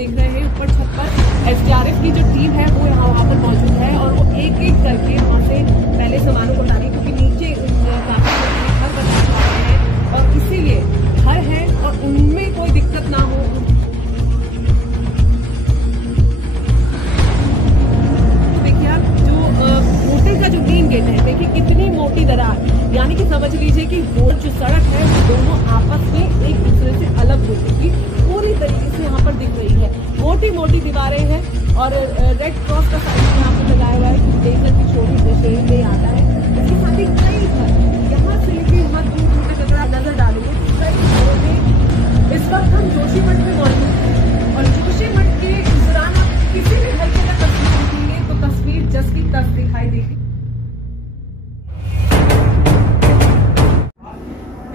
देख रहे हैं ऊपर छत पर एसडीआरएफ की जो टीम है वो वहाँ पर मौजूद है और वो एक एक करके वहाँ से पहले सामानों को हटा रही है, क्योंकि नीचे काफी घर बना पा रहे हैं और इसीलिए घर है और उनमें कोई दिक्कत ना हो। देखिए आप जो होटल का जो मेन गेट है, देखिए कितनी मोटी दरार, यानी कि समझ लीजिए कि वो जो सड़क है वो दोनों आपस में एक दूसरे से अलग हो चुकी पूरी तरीके से यहाँ पर दिख रही है। मोटी मोटी दीवारें हैं और रेड क्रॉस का साइन यहाँ पर लगाया हुआ है कि डेंजर की छोटी श्रेणी में आता है। इसके साथ ही कई घर यहाँ से लेकर यहाँ दूर तक अगर आप नजर डालेंगे तो कई घरों में इस वक्त हम जोशीमठ में मौजूद हैं और जोशीमठ के इस दौरान आप किसी भी घर की अगर तस्वीर देखेंगे तो तस्वीर जस की तस दिखाई देगी।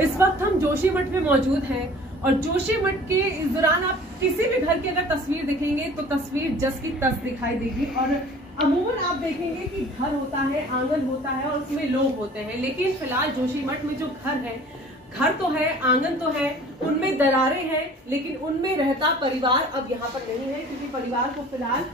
इस वक्त हम जोशीमठ में मौजूद हैं और जोशीमठ के इस दौरान आप किसी भी घर की अगर तस्वीर दिखेंगे तो तस्वीर जस की तस दिखाई देगी। और अमूमन आप देखेंगे कि घर होता है, आंगन होता है और उसमें लोग होते हैं, लेकिन फिलहाल जोशीमठ में जो घर है, घर तो है, आंगन तो है, उनमें दरारें हैं, लेकिन उनमें रहता परिवार अब यहाँ पर नहीं है, क्योंकि परिवार को फिलहाल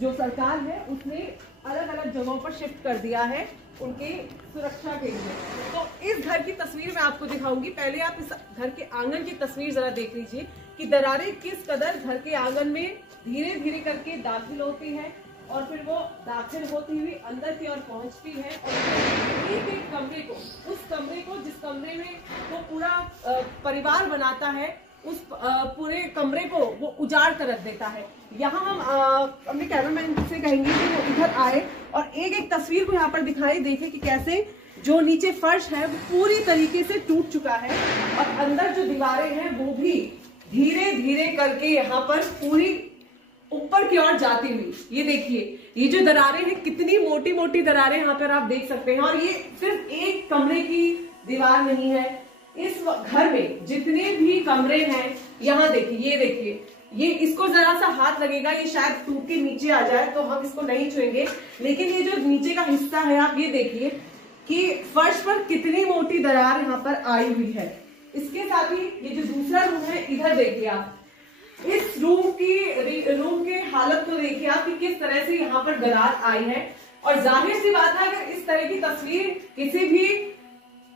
जो सरकार है उसने अलग अलग जगहों पर शिफ्ट कर दिया है उनकी सुरक्षा के लिए। तो इस घर की तस्वीर मैं आपको दिखाऊंगी। पहले आप इस घर के आंगन की तस्वीर जरा देख लीजिए कि दरारें किस कदर घर के आंगन में धीरे धीरे करके दाखिल होती है और फिर वो दाखिल होती हुई अंदर की ओर पहुंचती है और एक एक कमरे को, उस कमरे को जिस कमरे में वो पूरा परिवार बनाता है, उस पूरे कमरे को वो उजाड़ कर रख देता है। यहाँ हम अपने कैमरामैन से कहेंगे कि वो इधर आए और एक एक तस्वीर को यहाँ पर दिखाई, देखे कि कैसे जो नीचे फर्श है वो पूरी तरीके से टूट चुका है और अंदर जो दीवारें हैं वो भी धीरे धीरे करके यहाँ पर पूरी ऊपर की ओर जाती हुई, ये देखिए ये जो दरारें हैं कितनी मोटी मोटी दरारें यहाँ पर आप देख सकते हैं। और ये सिर्फ एक कमरे की दीवार नहीं है, इस घर में जितने भी कमरे हैं, यहाँ देखिए, ये देखिए, ये इसको जरा सा हाथ लगेगा ये शायद टूट के नीचे आ जाए तो हम इसको नहीं छुएंगे, लेकिन ये जो नीचे का हिस्सा है आप ये देखिए कि फर्श पर कितनी मोटी दरार यहाँ पर आई हुई है। इसके साथ ही ये जो दूसरा रूम है, इधर देखिए आप, इस रूम की हालत को देखिए आप कि किस तरह से यहाँ पर दरार आई है। और जाहिर सी बात है अगर इस तरह की तस्वीर किसी भी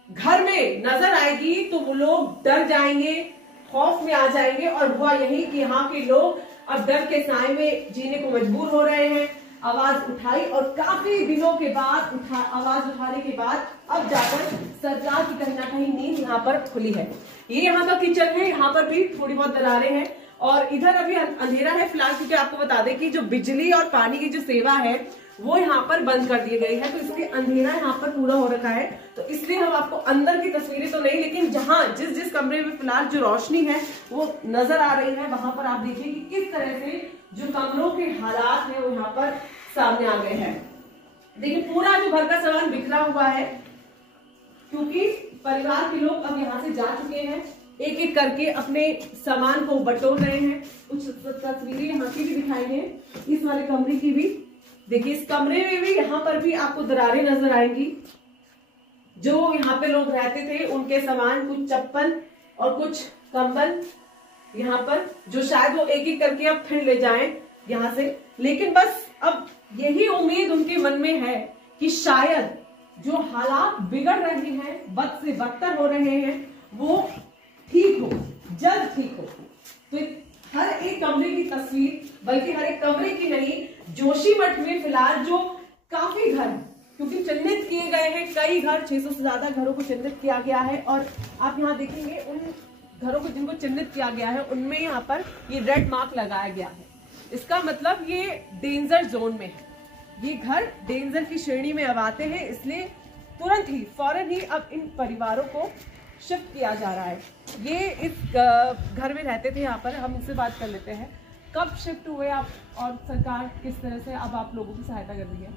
घर में नजर आएगी तो वो लोग डर जाएंगे, खौफ में आ जाएंगे और हुआ यही कि यहाँ के लोग अब डर के साए में जीने को मजबूर हो रहे हैं। आवाज उठाई और काफी दिनों के बाद आवाज उठाने के बाद अब जाकर सरकार की कहीं ना कहीं नींद यहाँ पर खुली है। ये यहाँ का किचन है, यहाँ पर भी थोड़ी बहुत दरारें हैं और इधर अभी अंधेरा है फिलहाल, क्योंकि आपको बता दें कि जो बिजली और पानी की जो सेवा है वो यहाँ पर बंद कर दी गई है, तो इसलिए अंधेरा यहाँ पर पूरा हो रखा है। तो इसलिए हम आपको अंदर की तस्वीरें तो नहीं, लेकिन जहाँ जिस जिस कमरे में फिलहाल जो रोशनी है वो नजर आ रही है, वहां पर आप देखिए कि किस तरह से जो कमरों के हालात है वो यहाँ पर सामने आ गए हैं। देखिए पूरा जो घर का सामान बिखरा हुआ है, क्योंकि परिवार के लोग अब यहाँ से जा चुके हैं, एक एक करके अपने सामान को बटोर रहे हैं। कुछ तस्वीरें यहाँ की भी दिखाएंगे, इस वाले कमरे की भी देखिए, इस कमरे में भी यहाँ पर भी आपको दरारें नजर आएंगी। जो यहाँ पे लोग रहते थे उनके सामान, कुछ चप्पल और कुछ कंबल यहाँ पर, जो शायद वो एक एक करके अब फिर ले जाएं यहाँ से, लेकिन बस अब यही उम्मीद उनके मन में है कि शायद जो हालात बिगड़ रहे हैं, बद से बदतर हो रहे हैं, वो ठीक हो, जल्द ठीक हो। तो हर एक कमरे की तस्वीर, बल्कि हर एक कमरे की नहीं, जोशीमठ में फिलहाल जो काफी घर, क्योंकि चिन्हित किए गए हैं कई घर, 600 से ज्यादा घरों को चिन्हित किया गया है और आप यहाँ देखेंगे उन घरों को जिनको चिन्हित किया गया है उनमें यहाँ पर ये रेड मार्क लगाया गया है। इसका मतलब ये डेंजर जोन में है, ये घर डेंजर की श्रेणी में अब आते हैं, इसलिए तुरंत ही फौरन ही अब इन परिवारों को शिफ्ट किया जा रहा है। ये इस घर में रहते थे यहाँ पर, हम इनसे बात कर लेते हैं, कब शिफ्ट हुए आप और सरकार किस तरह से अब आप लोगों की सहायता कर रही है?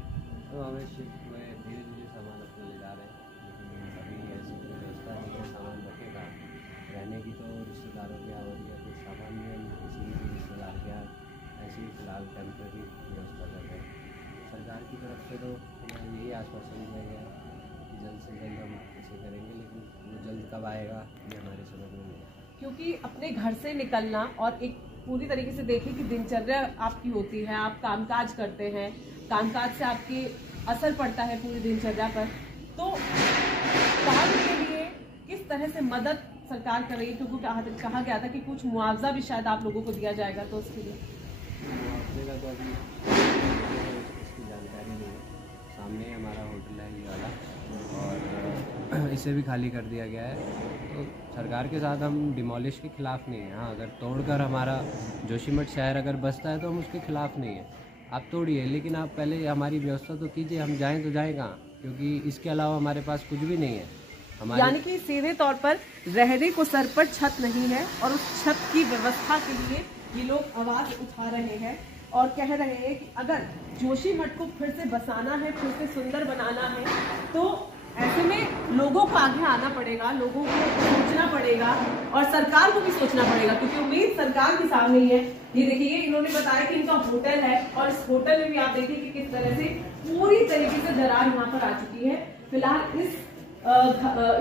तो हमें शिफ्ट हुए, धीरे धीरे सामान अपने ले जा रहे हैं, लेकिन अभी ऐसी व्यवस्था नहीं है सामान रखेगा रहने की, तो रिश्तेदारों के यहाँ हो रही है, तो सामान में किसी भी रिश्तेदार के यहाँ ऐसी फिलहाल टेम्प्रेरी व्यवस्था कर रहे हैं। सरकार की तरफ से तो यही आश्वासन दिया गया कि जल्द से जल्द हम इसे करेंगे, लेकिन वो जल्द कब आएगा ये हमारे समझ में नहीं है। क्योंकि अपने घर से निकलना और एक पूरी तरीके से देखें कि दिनचर्या आपकी होती है, आप कामकाज करते हैं, कामकाज से आपके असर पड़ता है पूरी दिनचर्या पर, तो काम के लिए किस तरह से मदद सरकार कर रही है, क्योंकि कहा गया था कि कुछ मुआवजा भी शायद आप लोगों को दिया जाएगा, तो उसके लिए मुआवजे का तो अभी इसकी जानकारी नहीं है। सामने हमारा होटल है ये वाला, और इसे भी खाली कर दिया गया है। तो सरकार के साथ हम डिमोलिश के ख़िलाफ़ नहीं हैं। हाँ, अगर तोड़कर हमारा जोशीमठ शहर अगर बसता है तो हम उसके ख़िलाफ़ नहीं हैं। आप तोड़िए, लेकिन आप पहले हमारी व्यवस्था तो कीजिए। हम जाएं तो जाएं कहाँ, क्योंकि इसके अलावा हमारे पास कुछ भी नहीं है। यानी कि सीधे तौर पर रहने को सर पर छत नहीं है, और उस छत की व्यवस्था के लिए ये लोग आवाज़ उठा रहे हैं और कह रहे हैं कि अगर जोशीमठ को फिर से बसाना है, फिर से सुंदर बनाना है, तो ऐसे में लोगों को आगे आना पड़ेगा, लोगों को सोचना पड़ेगा और सरकार को भी सोचना पड़ेगा, क्योंकि उम्मीद सरकार के सामने ही है। ये देखिए, इन्होंने बताया कि इनका होटल है, और इस होटल में भी आप देखिए कि किस तरह से पूरी तरीके से दरार यहाँ पर आ चुकी है। फिलहाल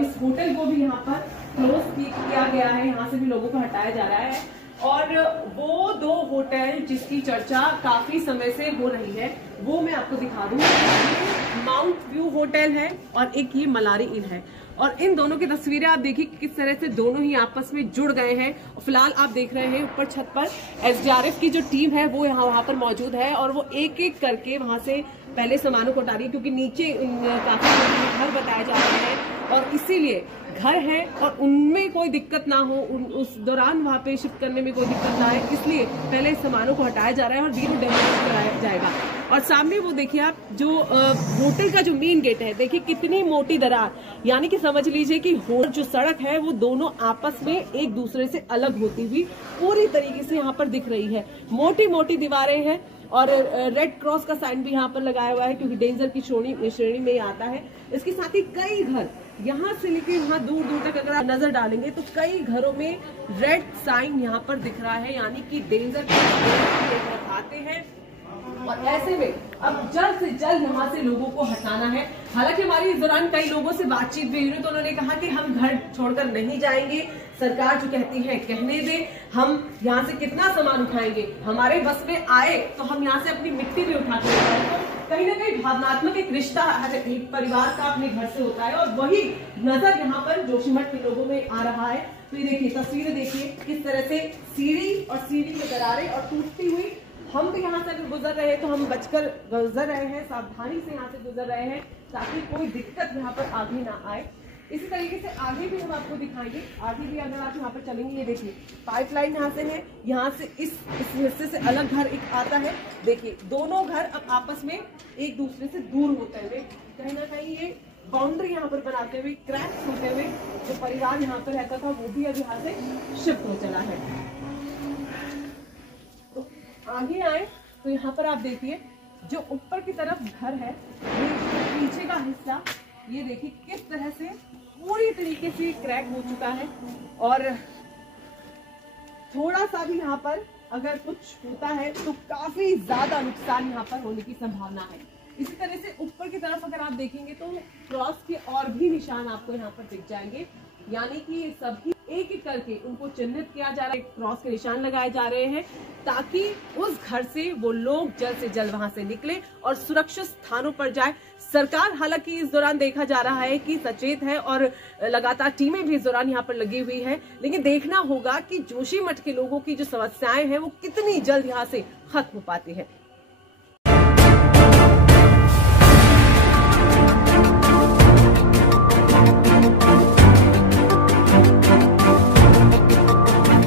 इस होटल को भी यहाँ पर क्लोज किया गया है, यहाँ से भी लोगों को हटाया जा रहा है। और वो 2 होटल जिसकी चर्चा काफी समय से हो रही है, वो मैं आपको दिखा दूं। माउंट व्यू होटल है और एक ये मलारी इन है, और इन दोनों की तस्वीरें आप देखिए किस तरह से दोनों ही आपस में जुड़ गए हैं। फिलहाल आप देख रहे हैं ऊपर छत पर SDRF की जो टीम है वो वहाँ पर मौजूद है, और वो एक एक करके वहां से पहले सामानों को हटा रही है, क्योंकि नीचे काफी घर बताए जा रहे हैं, और इसीलिए घर है और उनमें कोई दिक्कत ना हो, उस दौरान वहाँ पे शिफ्ट करने में कोई दिक्कत ना आए, इसलिए पहले सामानों को हटाया जा रहा है और धीरे डेमोलिश कराया जाएगा। और सामने वो देखिए आप, जो होटल का जो मेन गेट है, देखिए कितनी मोटी दरार, यानी कि समझ लीजिए कि होटल जो सड़क है वो दोनों आपस में एक दूसरे से अलग होती हुई पूरी तरीके से यहाँ पर दिख रही है। मोटी मोटी दीवारें हैं, और रेड क्रॉस का साइन भी यहाँ पर लगाया हुआ है, क्योंकि डेंजर की श्रेणी में आता है। इसके साथ ही कई घर यहाँ से लेके वहाँ दूर दूर तक अगर आप नजर डालेंगे तो कई घरों में रेड साइन यहाँ पर दिख रहा है, यानी कि डेंजर के आते हैं। और ऐसे में अब जल्द से जल्द यहाँ से लोगों को हटाना है। हालांकि हमारी इस दौरान कई लोगों से बातचीत भी हुई, तो उन्होंने कहा कि हम घर छोड़कर नहीं जाएंगे, सरकार जो कहती है कहने दे, हम यहाँ से कितना सामान उठाएंगे, हमारे बस में आए तो हम यहाँ से अपनी मिट्टी भी उठा के तो कहीं ना कहीं भावनात्मक एक रिश्ता एक परिवार का अपने घर से होता है, और वही नजर यहाँ पर जोशीमठ के लोगों में आ रहा है। तो ये देखिए, तस्वीरें देखिए किस तरह से सीढ़ी में दरारें और टूटती हुई। हम भी यहाँ से अगर गुजर रहे हैं तो हम बचकर गुजर रहे हैं, सावधानी से यहाँ से गुजर रहे हैं, ताकि कोई दिक्कत यहाँ पर आगे ना आए। इसी तरीके से आगे भी हम आपको दिखाएंगे। आगे भी अगर आप यहाँ पर चलेंगे, ये देखिए पाइपलाइन यहाँ से है, यहाँ से इस हिस्से से अलग घर एक आता है। देखिए दोनों घर अब आपस में एक दूसरे से दूर होते हुए, कहीं ना कहीं ये बाउंड्री यहाँ पर बनाते हुए, क्रैक्स होते हुए, जो परिवार यहाँ पर रहता था वो भी अब यहाँ से शिफ्ट हो चला है। तो आगे आए तो यहाँ पर आप देखिए, जो ऊपर की तरफ घर है, ये पीछे का हिस्सा, ये देखिए किस तरह से पूरी तरीके से क्रैक हो चुका है, और थोड़ा सा भी यहाँ पर अगर कुछ होता है तो काफी ज्यादा नुकसान यहाँ पर होने की संभावना है। इसी तरह से ऊपर की तरफ अगर आप देखेंगे तो क्रॉस के और भी निशान आपको यहाँ पर दिख जाएंगे, यानी कि सभी एक एक करके उनको चिन्हित किया जा रहा है, क्रॉस के निशान लगाए जा रहे हैं, ताकि उस घर से वो लोग जल्द से जल्द वहां से निकले और सुरक्षित स्थानों पर जाए। सरकार हालांकि इस दौरान देखा जा रहा है कि सचेत है, और लगातार टीमें भी इस दौरान यहाँ पर लगी हुई है, लेकिन देखना होगा कि जोशीमठ के लोगों की जो समस्याएं हैं वो कितनी जल्द यहाँ से खत्म हो पाती है।